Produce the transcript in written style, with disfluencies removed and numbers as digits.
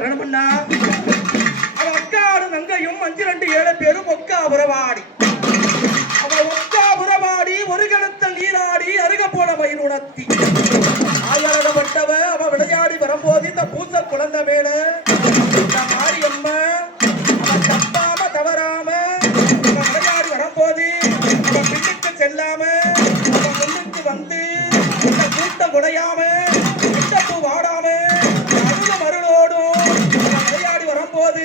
வரணும்னா அவ அக்காடும் நங்கையும் 5-2-7 பேரும் ஒக்கா புறவாடி அவ ஒக்கா புறவாடி ஒரு கணத்தில் நீராடி அருக போன மயில் உணர்த்தி ஆயழகப்பட்டவ அவ விளையாடி வரும்போது இந்த பூச குழந்தை மேல இந்த மாரியம்மா அவ தப்பாம தவறாம அவ விளையாடி வரும்போது அவ பின்னுக்கு செல்லாம அவ முன்னுக்கு வந்து இந்த கூட்டம் குடையாம இந்த பூ வாடாம அருக மருளோடும் விளையாடி வரும்போது